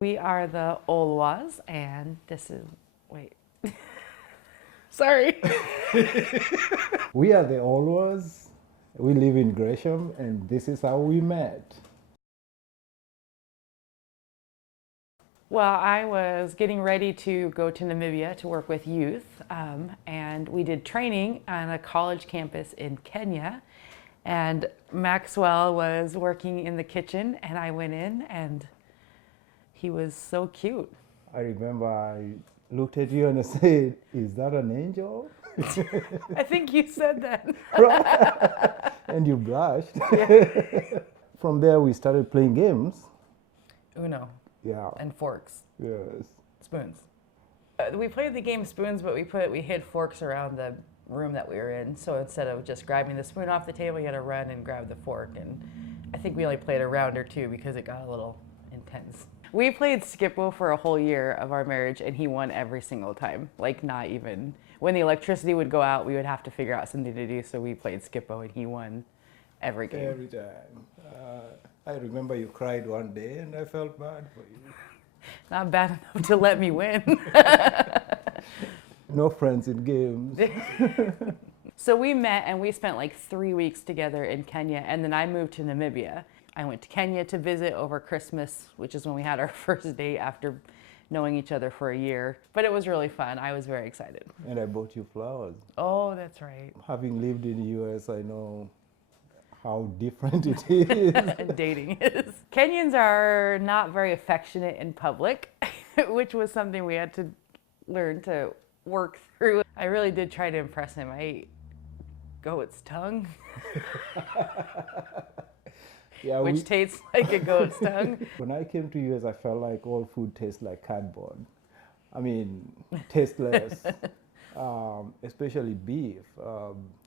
We are the Olwas, and this is, wait, sorry. We are the Olwas. We live in Gresham, and this is how we met. Well, I was getting ready to go to Namibia to work with youth, and we did training on a college campus in Kenya. And Maxwell was working in the kitchen, and I went in, and he was so cute. I remember I looked at you and I said, "Is that an angel?" I think you said that. And you blushed. Yeah. From there, we started playing games. Uno Yeah. and forks, Yes. spoons. We played the game spoons, but we hid forks around the room that we were in. So instead of just grabbing the spoon off the table, you had to run and grab the fork. And I think we only played a round or two because it got a little intense. We played Skippo for a whole year of our marriage, and he won every single time. Like, not even when the electricity would go out, we would have to figure out something to do. So we played Skippo, and he won every game. Every time. I remember you cried one day, and I felt bad for you. Not bad enough to let me win. No friends in games. So we met and we spent like 3 weeks together in Kenya, and then I moved to Namibia. I went to Kenya to visit over Christmas, which is when we had our first date after knowing each other for a year. But it was really fun. I was very excited. And I bought you flowers. Oh, that's right. Having lived in the US, I know how different it is. Dating is. Kenyans are not very affectionate in public, which was something we had to learn to work through. I really did try to impress him. I ate goat's tongue. Yeah, which tastes like a goat's tongue. When I came to US, I felt like all food tastes like cardboard. I mean, tasteless, especially beef.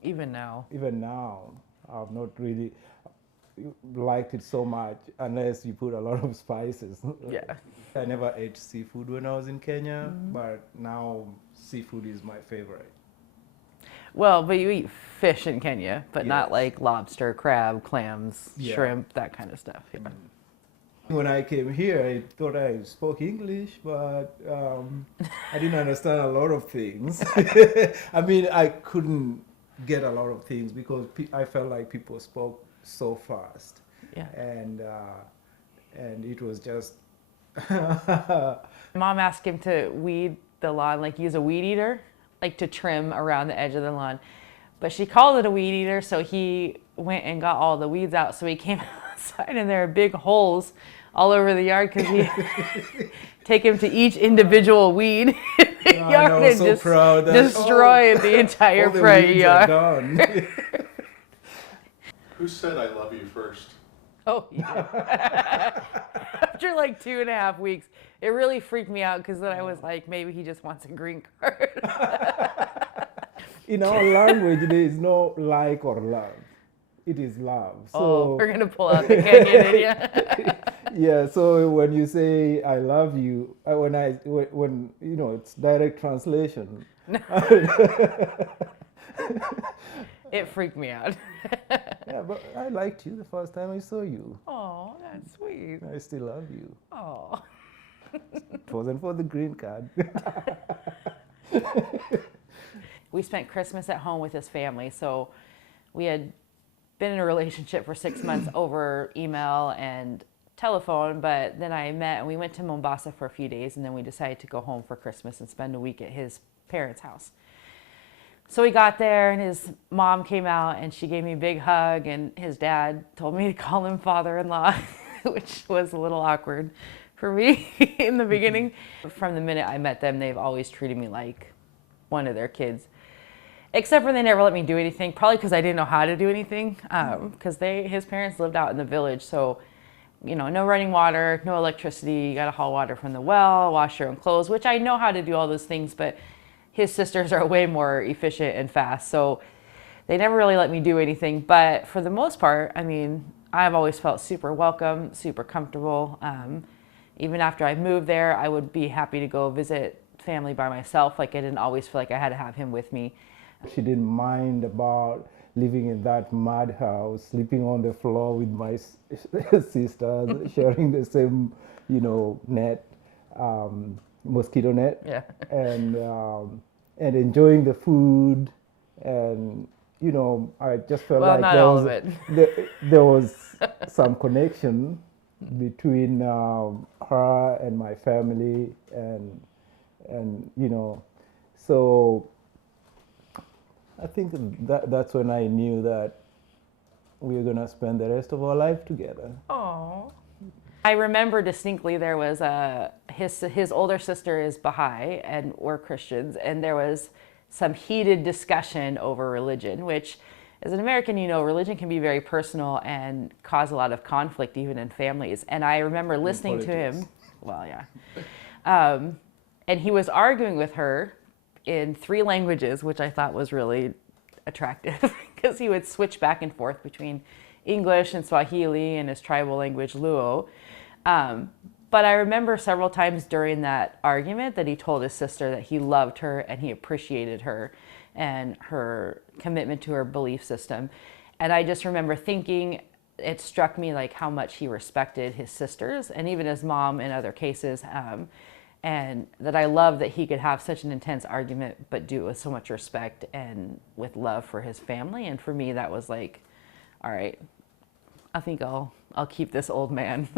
Even now. Even now, I've not really liked it so much unless you put a lot of spices. Yeah. I never ate seafood when I was in Kenya, but now seafood is my favorite. Well, but you eat fish in Kenya, but not Yes. like lobster, crab, clams, Yeah. shrimp, that kind of stuff. Yeah. When I came here, I thought I spoke English, but I didn't understand a lot of things. I mean, I couldn't get a lot of things because I felt like people spoke so fast. Yeah. And it was just... Mom asked him to weed the lawn, like use a weed eater, like to trim around the edge of the lawn. But she called it a weed eater, so he went and got all the weeds out. So he came outside and there are big holes all over the yard because he take him to each individual weed in the yard I was and so just proud that, destroy the entire all the front weeds yard. are gone. Who said I love you first? Oh, yeah. After like 2.5 weeks, it really freaked me out because then I was like, maybe he just wants a green card. In our language, there is no like or love. It is love. So We're gonna pull out the Kenyan in you. yeah. So when you say "I love you," when you know it's direct translation. It freaked me out. Yeah, but I liked you the first time I saw you. Oh, that's sweet. I still love you. Oh. It wasn't for the green card. We spent Christmas at home with his family, so we had been in a relationship for 6 months over email and telephone, but then I met and we went to Mombasa for a few days, and then we decided to go home for Christmas and spend a week at his parents' house. So we got there and his mom came out and she gave me a big hug, and his dad told me to call him father-in-law, which was a little awkward for me in the beginning. From the minute I met them, they've always treated me like one of their kids. Except for they never let me do anything, probably because I didn't know how to do anything, because his parents lived out in the village, so you know, no running water, no electricity, you gotta haul water from the well, wash your own clothes, which I know how to do all those things, but his sisters are way more efficient and fast, so they never really let me do anything. But for the most part, I mean, I've always felt super welcome, super comfortable. Even after I moved there, I would be happy to go visit family by myself. Like, I didn't always feel like I had to have him with me. She didn't mind about living in that mud house, sleeping on the floor with my sisters, sharing the same net, mosquito net, Yeah. and enjoying the food, and I just felt Well, like not all of it. there was some connection between her and my family, and so I think that's when I knew that we were gonna spend the rest of our life together. Oh. I remember distinctly there was his older sister is Baha'i and we're Christians, and there was some heated discussion over religion, which as an American, religion can be very personal and cause a lot of conflict even in families. And I remember listening to him. Well, yeah. And he was arguing with her in 3 languages, which I thought was really attractive because he would switch back and forth between English and Swahili and his tribal language, Luo. But I remember several times during that argument that he told his sister that he loved her and he appreciated her and her commitment to her belief system. And I just remember thinking, it struck me like how much he respected his sisters and even his mom in other cases. And that I love that he could have such an intense argument, but do it with so much respect and with love for his family. And for me, that was like, all right, I think I'll keep this old man.